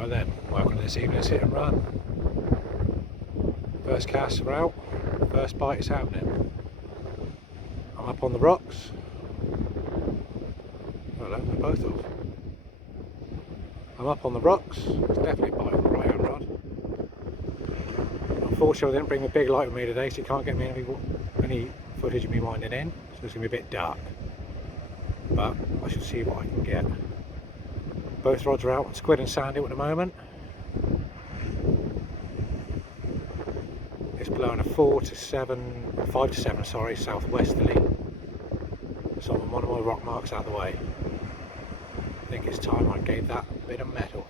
Right then, welcome to this evening's hit and run. First casts are out, first bite is happening. I'm up on the rocks. Hello, they're both off. I'm up on the rocks, it's definitely a bite on the right hand rod. Unfortunately I didn't bring the big light with me today, so you can't get me any footage of me winding in, so it's going to be a bit dark. But I shall see what I can get. Both rods are out on squid and sandhill at the moment. It's blowing a 5 to 7 southwesterly. So I'm on one of my rock marks out of the way. I think it's time I gave that a bit of metal.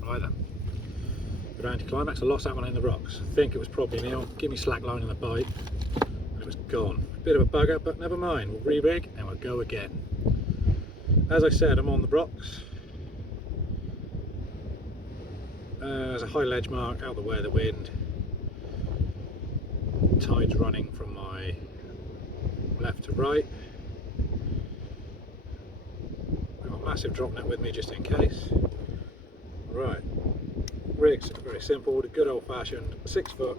Right then. We're anti-climax. I lost that one in the rocks. I think it was probably Neil. Give me slack line in the bite. And it was gone. Bit of a bugger, but never mind. We'll re-rig and we'll go again. As I said, I'm on the rocks. There's a high ledge mark out the way of the wind. Tide's running from my left to right. I've got a massive drop net with me just in case. Right, rigs are very simple, the good old fashioned 6 foot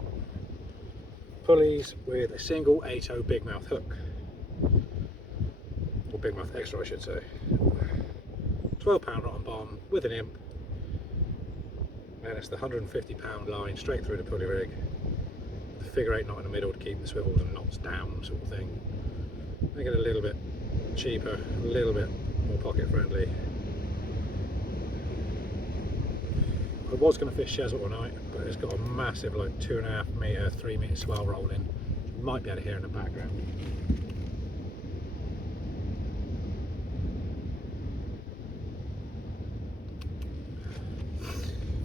pulleys with a single 8/0 big mouth hook. Or big mouth extra I should say. 12-pound rotten bomb with an imp. And it's the 150-pound line straight through the pulley rig. The figure 8 knot in the middle to keep the swivels and knots down sort of thing. Make it a little bit cheaper, a little bit more pocket friendly. I was going to fish Chesil all night, but it's got a massive like 2.5 metre, 3 metre swell rolling. You might be able to hear in the background.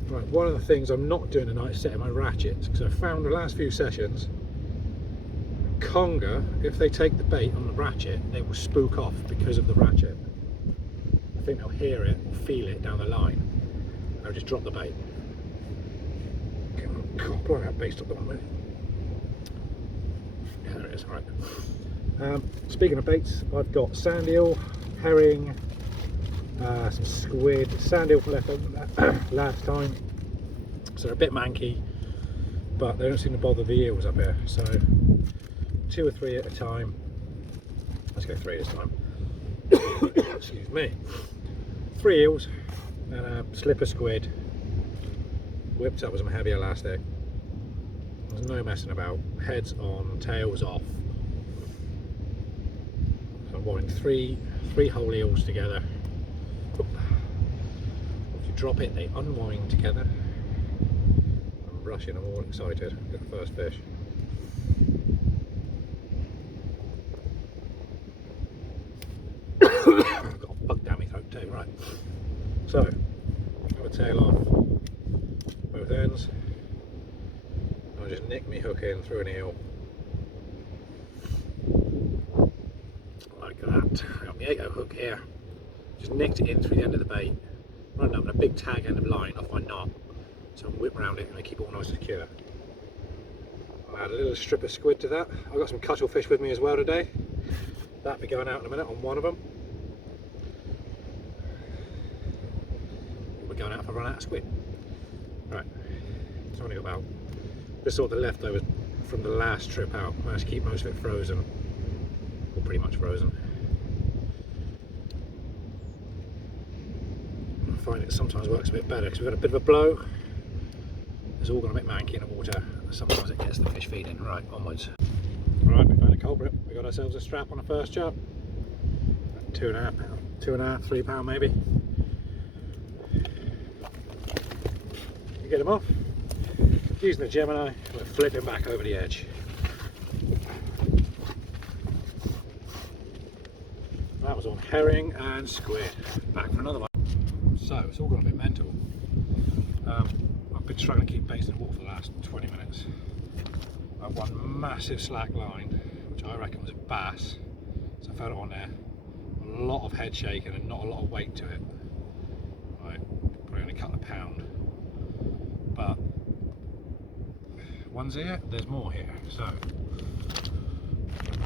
Right, one of the things I'm not doing tonight is setting my ratchets, because I found the last few sessions, conger, if they take the bait on the ratchet, they will spook off because of the ratchet. I think they'll hear it or feel it down the line, and they'll just drop the bait. God, blow that bait, stop the one way. Yeah, there it is, right. Speaking of baits, I've got sandhill, herring, some squid, sandhill left last time, so they're a bit manky, but they don't seem to bother the eels up here, so 2 or 3 at a time. Let's go 3 this time. Excuse me. 3 eels and a slipper squid, whipped up with some heavier elastic. There's no messing about, heads on, tails off. So I'm wanting three whole eels together. If you drop it, they unwind together. I'm rushing, I'm all excited. Get the first fish. I've got a bug down my throat too, right. So, have a tail off both ends. I'll just nick my hook in through an eel. Like that. I've got my 8/0 hook here. Just nicked it in through the end of the bait, run up with a big tag end of line off my knot, so I'll whip around it and I keep it all nice and secure. I'll add a little strip of squid to that. I've got some cuttlefish with me as well today. That'll be going out in a minute on one of them. We're going out if I run out of squid. Right, it's only got about, this is all the leftovers from the last trip out. I managed to keep most of it frozen, or pretty much frozen. I find it sometimes works a bit better because we've got a bit of a blow. It's all gone a bit manky in the water. Sometimes it gets the fish feeding. Right, onwards. Alright, we found a culprit. We got ourselves a strap on the first chub. 2.5 pound, 2.5, 3 pound maybe. You get him off. Using the Gemini, we're flipping back over the edge. That was on herring and squid. Back for another one. So it's all gone a bit mental. I've been struggling to keep baits in the water for the last 20 minutes. I've one massive slack line, which I reckon was a bass. So I found it on there. A lot of head shaking and not a lot of weight to it. Right, probably only a couple of pound. But one's here, there's more here. So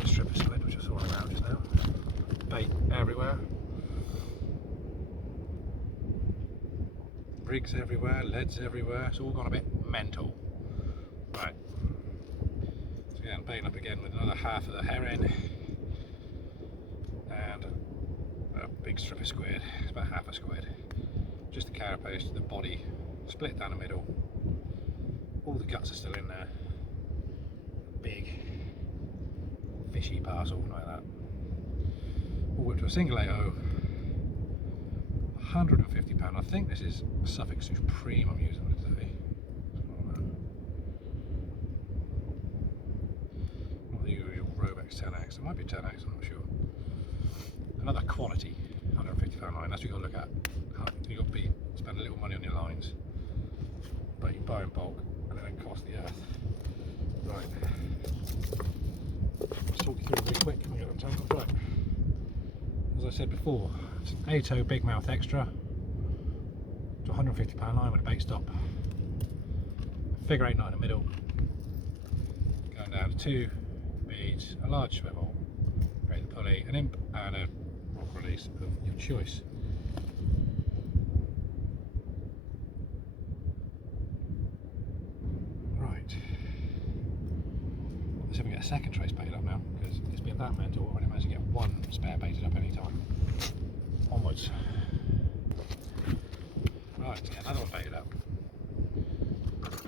strip of squid, which I saw around just now. Bait rigs everywhere, leads everywhere. It's all gone a bit mental. Right. So again, baiting up again with another half of the herring and a big strip of squid. It's about half a squid. Just the carapace, the body, split down the middle. All the guts are still in there. Big fishy parcel like that. All up to a single 8.0. £150. I think this is Suffolk Supreme I'm using today. Not the usual Robex 10X. It might be 10X, I'm not sure. Another quality £150 line. That's what you've got to look at. You've got to spend a little money on your lines, but you buy in bulk and then it costs the earth. Right. Let's talk you through it really quick. Let me get that tangled. Right. As I said before, it's an 8.0 big mouth extra. It's a £150 line with a bait stop. Figure 8 knot in the middle. Going down to 2 beads, a large swivel, create the pulley, an imp and a rock release of your choice. Right. Let's see if we get a second trace baited up now, because it's been that mental. I already managed to get one spare baited up any time. Onwards. Right, let's get another one baited up.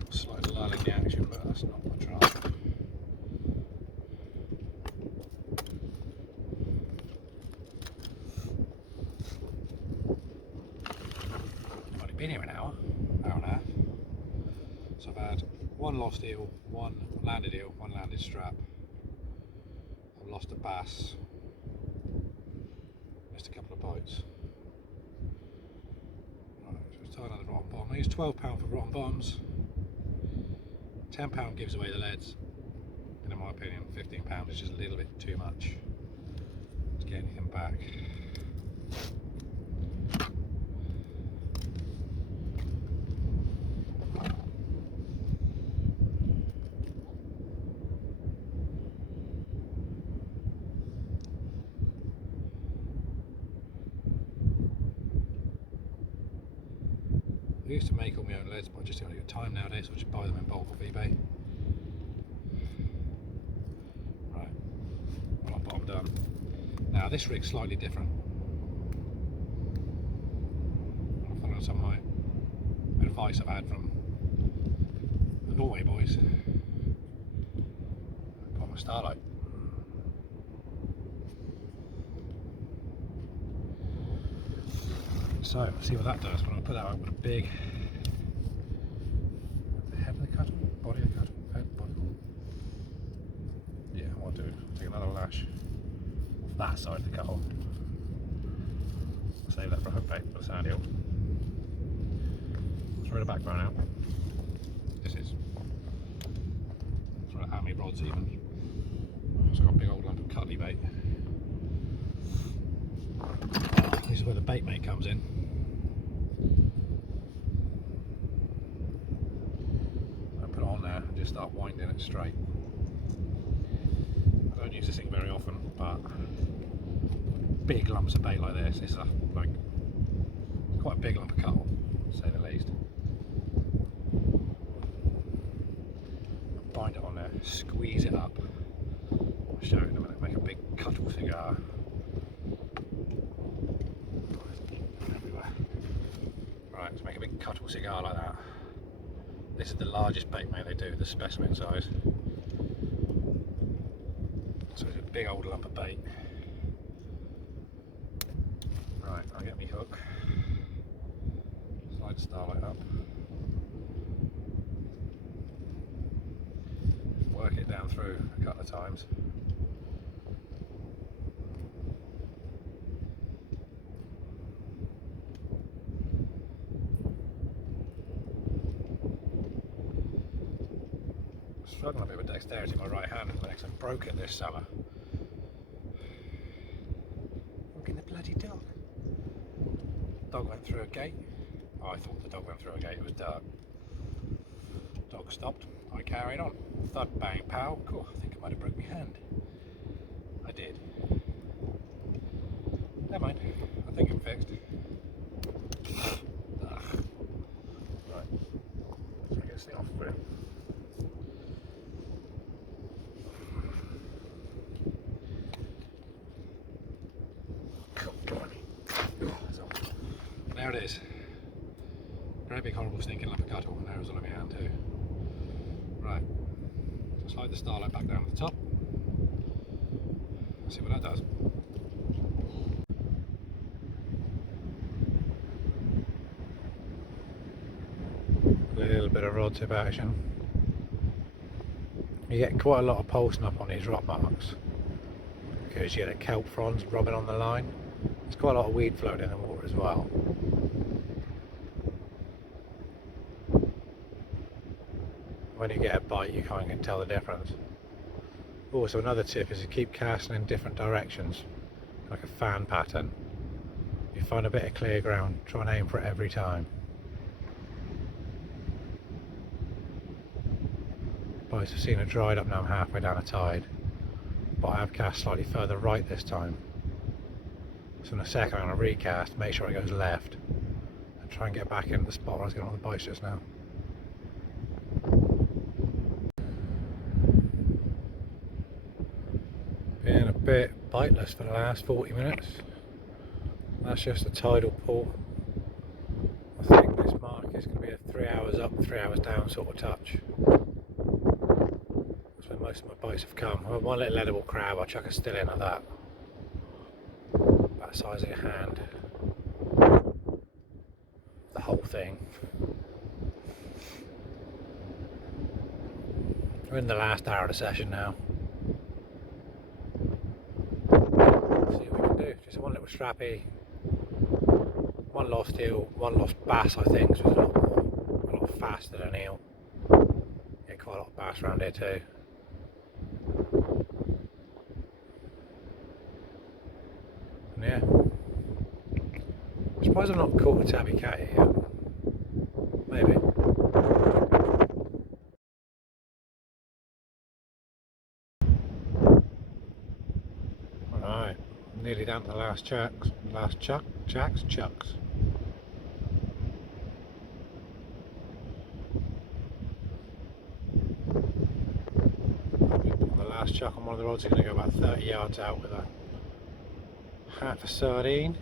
Slight lull in the action, but that's not much right. I've only been here an hour and a half. So I've had one lost eel, one landed eel, one landed strap. I've lost a bass. Missed a couple of bites. Right, so let's tie another rotten bottom. I use £12 for rotten bottoms. £10 gives away the leads. And in my opinion, £15 is just a little bit too much to get anything back. I used to make all my own leads, but I just don't have time nowadays, so I just buy them in bulk off eBay. Right, well, bottom done. Now this rig's slightly different. I'm following some of my advice I've had from the Norway boys. Got my starlight. So let's see what that does. When I put that out with a big head of the cuttle, body of the cuttle, head, body. Yeah, what I'll do, take another lash off that side of the cuttle. Save that for a hook bait for the sand eel. Throw the background out. This is sort of hammy rods even. So I've got a big old lump of cutley bait. This is where the bait mate comes in. I put it on there and just start winding it straight. I don't use this thing very often, but big lumps of bait like this, it's like quite a big lump of cuttle, to say the least. Bind it on there, squeeze it up. I'll show you in a minute, make a big cuttle cigar. Right, let's make a big cuttle cigar like that. This is the largest bait mate they do, the specimen size. So it's a big old lump of bait. Right, I'll get my hook. Slide the starlight up. Work it down through a couple of times. Struggling a bit with dexterity in my right hand because I broke it this summer. Look at the bloody dog. Dog went through a gate. Oh, I thought the dog went through a gate, it was dark. Dog stopped, I carried on. Thud, bang, pow. Cool, I think I might have broke my hand. I did. Never mind, I think I'm fixed. Ugh. cutter one there was all in my hand too. Right, so slide the starlight back down to the top. Let's see what that does. A little bit of rod tip action. You get quite a lot of pulsing up on these rock marks because you get the kelp fronds rubbing on the line. There's quite a lot of weed floating in the water as well. When you get a bite, you kind of can tell the difference. Also, another tip is to keep casting in different directions, like a fan pattern. If you find a bit of clear ground, try and aim for it every time. Both have seen it dried up now. I'm halfway down a tide, but I have cast slightly further right this time. So in a second I'm going to recast, make sure it goes left, and try and get back into the spot where I was getting all the bites just now. Been a bit biteless for the last 40 minutes. That's just a tidal pull. I think this mark is going to be a 3 hours up, 3 hours down sort of touch. That's where most of my bites have come. I have one little edible crab, I'll chuck a still in at that. About the size of your hand. The whole thing. We're in the last hour of the session now. Let's see what we can do. Just one little strappy, one lost eel, one lost bass I think, so it's a lot faster than eel. Yeah, quite a lot of bass around here too. And yeah, I'm surprised I've not caught a tabby cat yet. Maybe. Alright, nearly down to the last chucks. Chucks. On the last chuck on one of the rods, is going to go about 30 yards out with a half a sardine.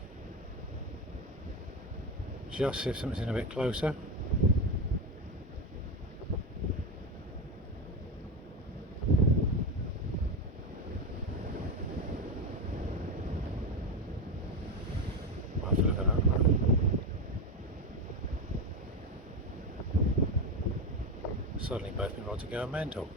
Just see if something's in a bit closer. I'll have to look at that. Suddenly both my rods are going mental.